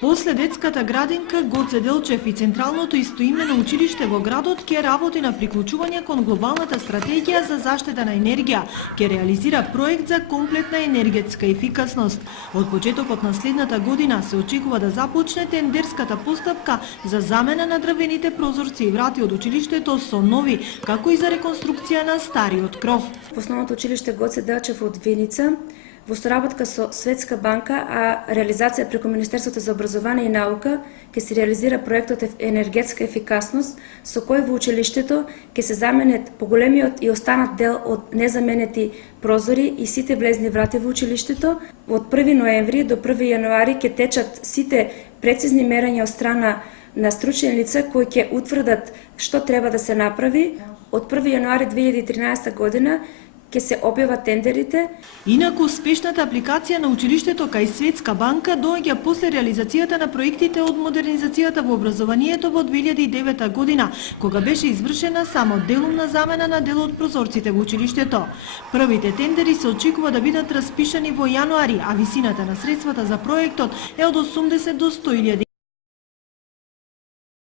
После детската градинка Гоце Делчев и Централното истоимено училиште во градот ќе работи на приклучување кон глобалната стратегија за заштита на енергија, ќе реализира проект за комплетна енергетска ефикасност. Од почетокот на следната година се очекува да започне тендерската постапка за замена на дрвените прозорци и врати од училиштето со нови, како и за реконструкција на стариот кров. Основното училиште Гоце Делчев од Виница во соработка со Светска банка, а реализација преку Министерството за образование и наука ќе се реализира проектот енергетска ефикасност, со кој во училиштето ќе се заменет поголемиот и останат дел од незаменети прозори и сите влезни врати во училиштето. Од 1 ноември до 1 јануари ќе течат сите прецизни мерања од страна на стручни лица кои ќе утврдат што треба да се направи. Од 1 јануари 2013 година ќе се објават тендерите. Инаку успешната апликација на училиштето кај Светска банка доаѓа после реализацијата на проектите од модернизацијата во образованието во 2009 година, кога беше извршена само делумна замена на дел од прозорците во училиштето. Првите тендери се очекува да бидат распишани во јануари, а висината на средствата за проектот е од 80 до 100.000